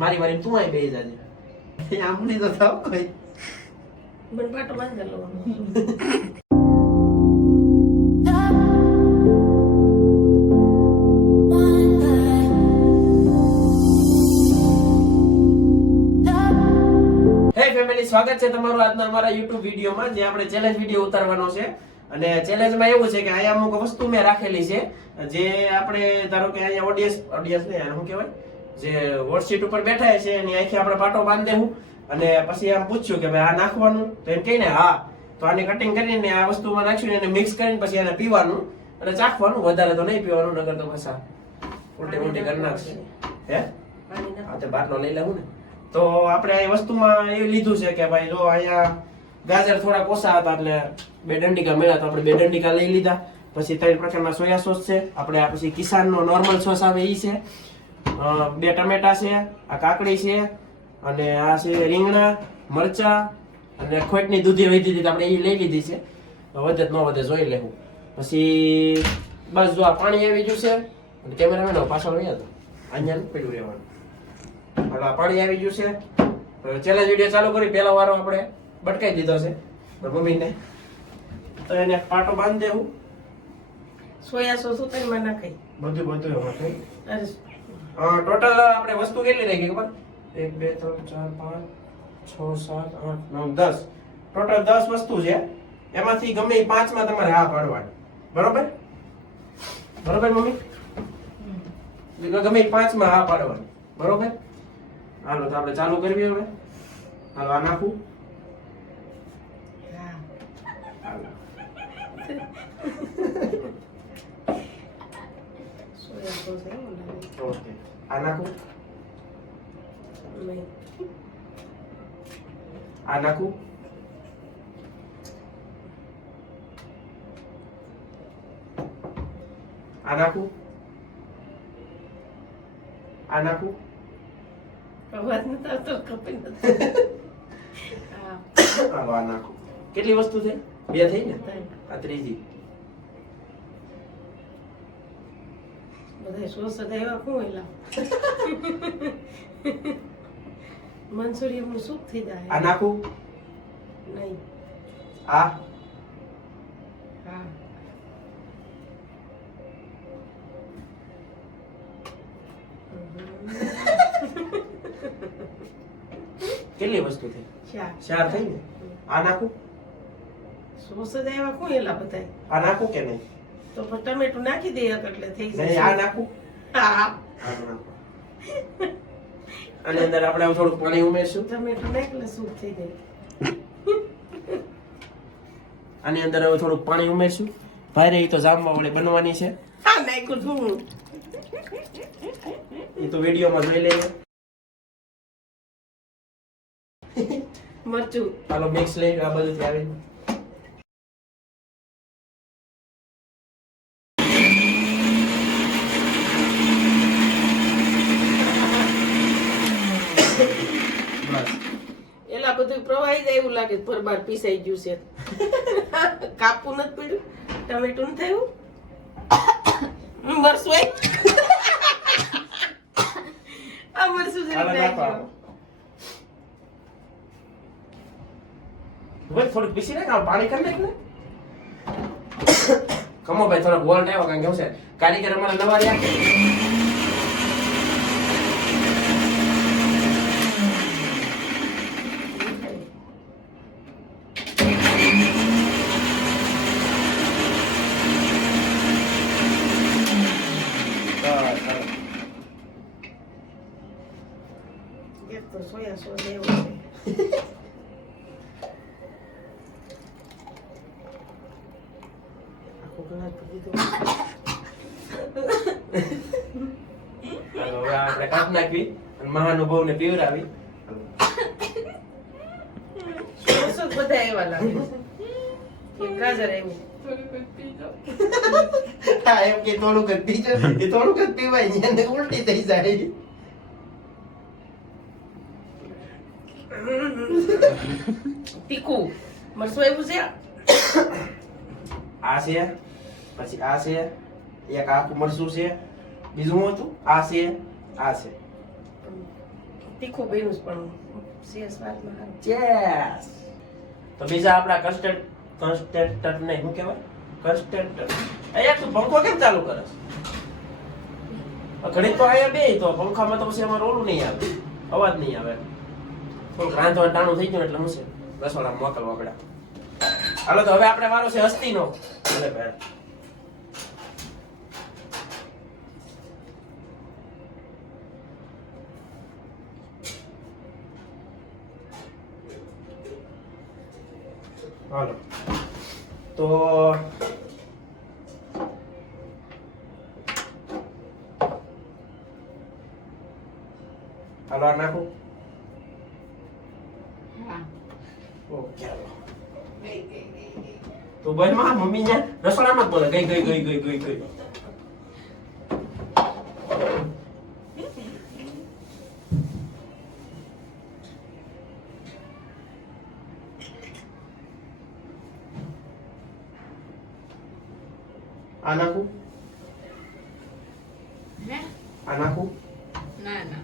મારી વારી તું અહીં બેસી જાજે આમની તો થાવ કોઈ મને પાટો બાંધી લો. સ્વાગત છે તમારું આજના અમારા YouTube વિડીયોમાં, જે આપણે ચેલેન્જ વિડીયો ઉતારવાનો છે. અને ચેલેન્જમાં એવું છે કે અહીંયા અમુક વસ્તુ મેં રાખેલી છે, જે આપણે ધારો કે અહીંયા ઓડિયન્સ ને શું કહેવાય, જે વોટશીટ ઉપર બેઠા છે એની આખી આપણે પાટો બાંધી દેવું. અને પછી આમ પૂછ્યું કે ભાઈ આ નાખવાનું, તો એમ કહીને હા, તો આને કટિંગ કરીને આ વસ્તુમાં નાખ્યું, એને મિક્સ કરીને પછી એને પીવાનું અને ચાખવાનું. વધારે તો નહીં પીવાનું, નગર તો પાછા ઉલટી ઉલટી કરી નાખશે. હે હા, તો બહારનો લઈ લેવું ને. તો આપણે આ વસ્તુમાં એ લીધું છે કે ભાઈ જો અહીંયા ગાજર થોડા ઓછા હતા એટલે 2 દંડિકા મળ્યા, તો આપણે 2 દંડિકા લઈ લીધા. પછી 3 પ્રકારના સોયા સોસ છે આપણે, આ પછી કિસાનનો નોર્મલ સોસ આવે એ છે, 2 ટમેટા છે, આ કાકડી છે, અને આ છે રીંગણા, મરચા અને ખોટની દૂધી વધી હતી આપણે એ લઈ લીધી છે. વધે ન વધે જોઈ લેવું. પછી બસ જો આ પાણી આવી ગયું છે, અને કેમેરામેન પાછળ રહ્યા તો અહીંયા પડ્યું રહેવાનું. હાલો, પાણી આવી ગયું છે. ચેલેન્જ વિડીયો ચાલુ કરી, પહેલો વારો આપણે બટકાઈ દીધો છે મમ્મીને, તો એને પાટો બાંધી દેવું. સોયા સોસ ઉતારીમાં નાખાય બધું એમાં થઈ. અરે ટોટલ આપણે વસ્તુ કેટલી રહી ગઈ ખબર? 1 2 3 4 5 6 7 8 9 10. ટોટલ 10 વસ્તુ છે. એમાંથી ગમે એ 5 માં તમારે હા પાડવાની. બરોબર મમ્મી? ગમે એ 5 માં હા પાડવાની. બરોબર? હાલો, તો આપણે ચાલુ કરવી હવે. હાલો, આ નાખું. હાલો. સોયા સોસ ઓકે, આ નાખું. આ નાખું. આ નાખું. આ નાખું. અવાજ નથી આવતો, કપી નથી. હાલો, આ નાખું. કેટલી વસ્તુ છે? 2 થઈ ને? આ ત્રીજી. બધા સોસ એવા શું એલા મંચુરિયન નું સૂપ થઈ જાય. આ નાખું. નહીં. આ હા કેટલી વસ્તુ થઈ? 4 થઈ ને? આ નાખું. સોસ એવા શું એલા બધા. આ નાખું કે નહીં? તો પણ ટમેટું નાખી દે એટલે થઈ નહીં, જાય. આ નાખું. હા, આ નાખું. આની અંદર આપણે આમ થોડું પાણી ઉમેરશું. ટમેટું નાખલે સૂપ થઈ જાય. આની અંદર હવે થોડું પાણી ઉમેરશું. ભાઈ રે, એ તો જામવા વડે બનવાની છે. હા, નાખ્યું છું. એ તો વિડીયોમાં જોઈ લઈએ. મરચું. હાલો, મિક્સ લઈ આ બધુંથી આવી. એલા બધું પ્રવાહી જાય એવું લાગે, પરબાર પીસાઈ ગયું છે. કાપવું નથી પડ્યું, ટમેટું નથી થયું. મરસું આ મરસું જરી હાલો, નાખો. નાખ્યું. ભાઈ થોડુંક પીસી નાખ, આ પાણી કરી નાખ ને. કમો ભાઈ થોડોક વોલ્ટ આવ્યો, કારણ કે શું છે, કારીગર અમારા નવા રહ્યા. એક તો સોયા સોસ એવો છે. આખો ગ્લાસ ભરી દીધો. હાલો, હવે આપણે કાપ નાખવી અને મહાનુભાવને પીવડાવી. સોસ જ બધા એવા લાગે છે. એક ગાજર એવું. હા, એમ કે થોડુંક જ પીજો, એ થોડુંક જ પીવાય ને એને ઉલટી થઈ જાય. તીખું મરસું એવું છે. આ છે, પછી આ છે, એક આખું મરચું છે, બીજું શું હતું? આ છે, આ છે. તીખું બન્યું છે પણ સેસ વાતમાં સારું. ચેસ. તો બીજા આપણા કન્સ્ટેન્ટર ને શું કહેવાય? કન્સ્ટેન્ટર. અહીંયા તું પંખો કેમ ચાલુ કરસ? ઘડી તો અહીંયા બે તો પંખામાં તો પછી અમારે ઓલું નહીં આવે, અવાજ નહીં આવે. થોડુંક રાંધવા ટાણું થઈ ગયું એટલે હું છે રસોડામાં મોકલવા પડે. હાલો તો હવે આપણે વારો છે હસ્તીનો. ભલે ભાઈ. હાલો તો હાલો આ નાખું. હા. ઓકે હાલો. તો બોલ માં મમ્મી ને રસોડામાં જ બોલે ગઈ ગઈ ગઈ ગઈ ગઈ ગઈ. આ નાખું. હે? આ નાખું. ના ના.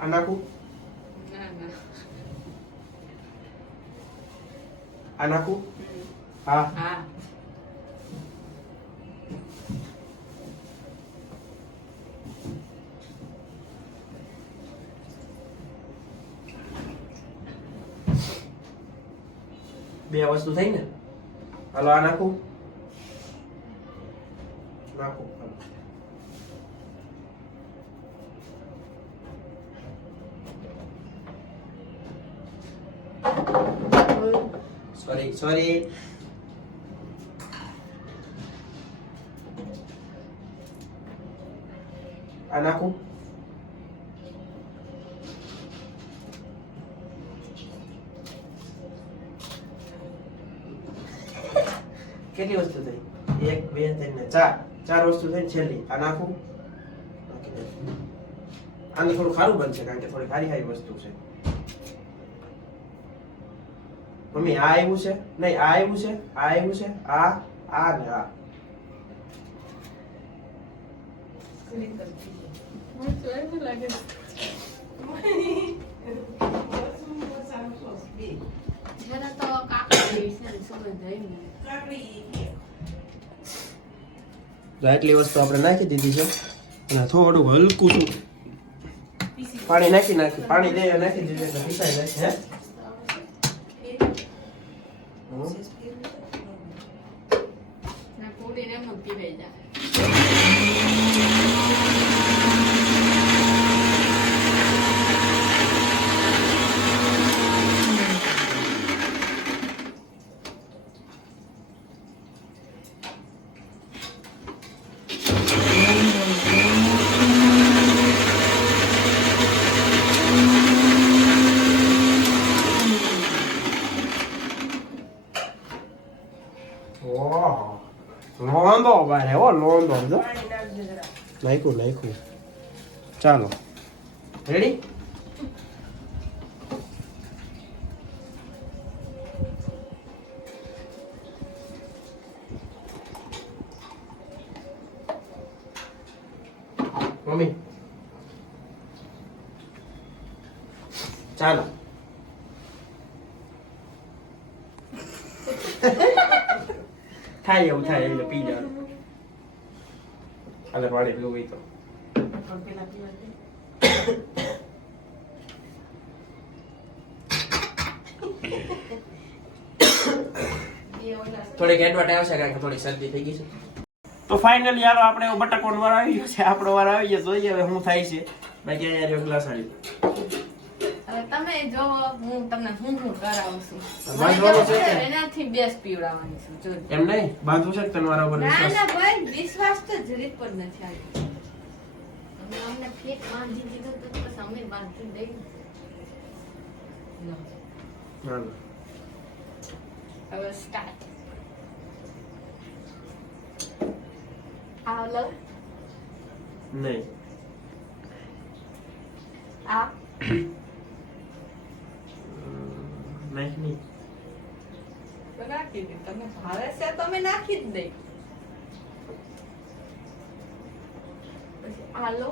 આ નાખું. ના ના. આ નાખું. હા. હા. બે વસ્તુ થઈ ને. હાલો આ નાખું. નાખું. સોરી. આ નાખું. કેટલી વસ્તુ થઈ? 1 2 3 ને 4 વસ્તુ થઈ છેલ્લી. આ નાખું. આને થોડું ખારું બનશે કારણ કે થોડી ખારી ખારી વસ્તુ છે. મમ્મી આ આવ્યું છે? નહીં આ આવ્યું છે, આ આવ્યું છે, આ ને આ. આટલી વસ્તુ આપણે નાખી દીધી છે અને થોડું હલકું પાણી પાણી દે નાખી દીધું એટલે પીસાઈ જાય. લોંદો બારે હો લોંદો જો નાખ્યું ચાલો રેડી. મમ્મી ચાલો થાય એવું થાય એટલે પી જવાનું. હાલે પાણી પીવું હોય તો થોડીક એડવર્ટ આવશે કારણ કે થોડી શરદી થઈ ગઈ છે. તો ફાઇનલી હાલો આપણે બટાકોનો વાર આવી ગયો છે, આપણો વાર આવી ગયો. જોઈએ હવે શું થાય છે. બાકી અહીંયા રહ્યો ગ્લાસ આવી. તમે જો હું તમને હું કરાવું છું બાંધવાનું છે કે એનાથી બેસ પીવડાવવાની છું જો એમ નહીં બાંધવું છે કે તને મારા ઉપર ના વિશ્વાસ? ના ભાઈ વિશ્વાસ તો જરીક પણ નથી આવ્યો. તમે અમને ફેક બાંધી દીધો તો બસ અમે બાંધી દઈ હાલો હવે સ્ટાર્ટ. આ લવ નહીં આ નહીં નાખી દે. તમે ભાવે છે તો અમે નાખી જ દઈ. હાલો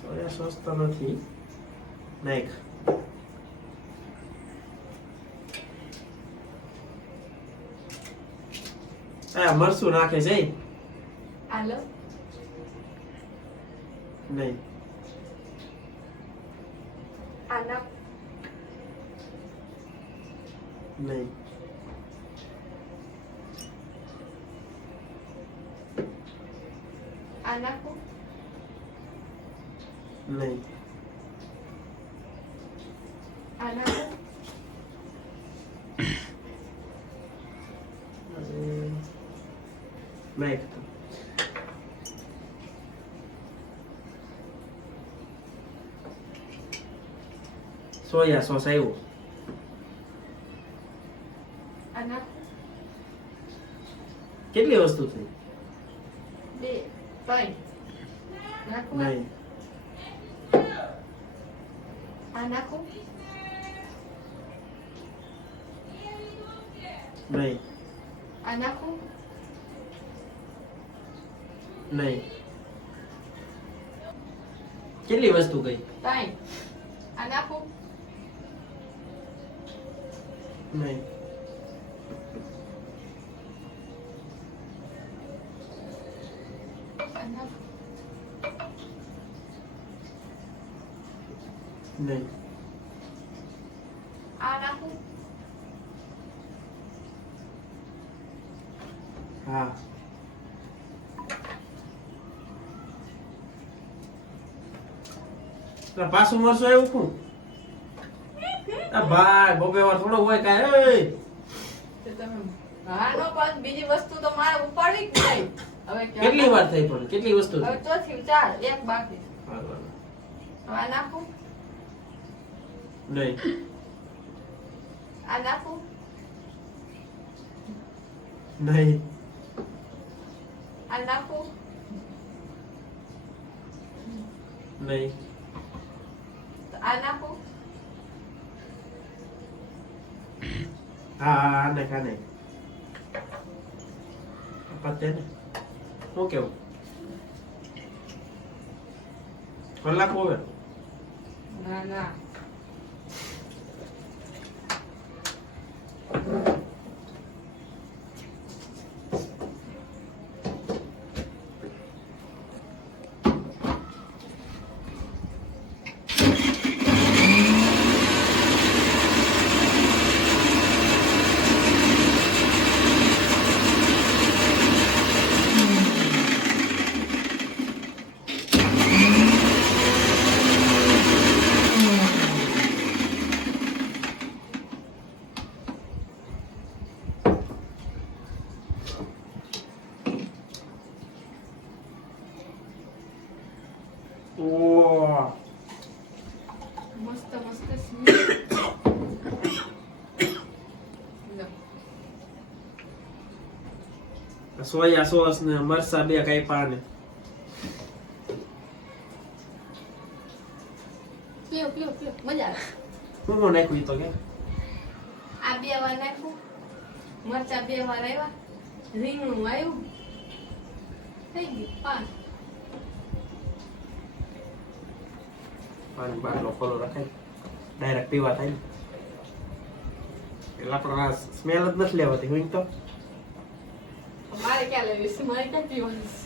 સોયા સોસ તો નથી. નાખ. આ મરચું નાખે છે હાલો નહીં. આના નહીં. આનાકો નહીં. આનાકો નાખ. સોયા સોસ આવ્યો. આનાકો કેટલી વસ્તુ થઈ? 2 3 નાખો નહીં. આનાકો નહીં. આનાકો નહીં. કેટલી વસ્તુ ગઈ? 3 આનાકો નહીં. આનાકો નહીં. આનાકો હા. પાછું મરશું આવ્યું શું? આ ભાઈ બબે વાર થોડો હોય કાંઈ. તો તમે હાનો પણ બીજી વસ્તુ તો મારે ઉપાડવી જ નહીં હવે કેટલી વાર થઈ પણ કેટલી વસ્તુ હવે થઈ? ચોથી 4 એક બાકી હા, હા. આ નાખું નહીં. આ નાખું નહીં. આ નાખું નહીં. આ નાખું હા હા આને ખાને પતે ને શું કેવું? કલાક હોવે. ના ના ઓહ મસ્ત મસ્ત સ્મેલ સોયા સોસ ને મરસા બે કાપ્યા ને પીઓ પીઓ પીઓ મજા આવે શું નાખ્યું ઈ તો કે આ 2 વાર નાખ્યું મરચા 2 વાર આવ્યા રીંગણું આવ્યું થઈ ગયું 5 પાણી બાટલો ખોલો રખાય ડાયરેક્ટ પીવા થાય ને. એટલે આપણે સ્મેલ જ નથી લેવાતી હું તો મારે ક્યાં લેવી છે મારે ક્યાં પીવાનું છે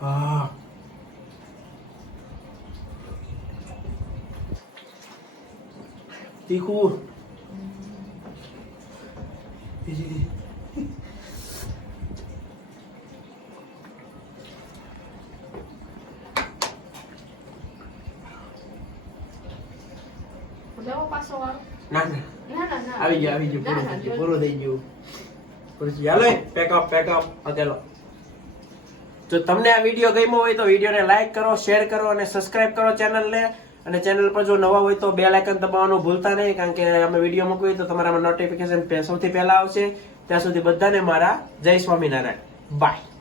હા તીખું લેવો પાછો વાળો ના ના ના ના ના આવી ગયું ના, ના, પૂરું થઈ ગયું પછી હાલો પેક અપ ચાલો. જો તમને આ વિડીયો ગમ્યો હોય તો વિડીયોને લાઈક કરો, શેર કરો અને સબસ્ક્રાઇબ કરો ચેનલને. અને ચેનલ પર જો નવા હોય તો બેલ આઇકન દબાવવાનું ભૂલતા નહીં, કારણ કે અમે વિડીયો મૂકીએ તો તમારામાં નોટિફિકેશન સૌથી પહેલા આવશે. ત્યાં સુધી બધાને મારા જય સ્વામિનારાયણ. બાય.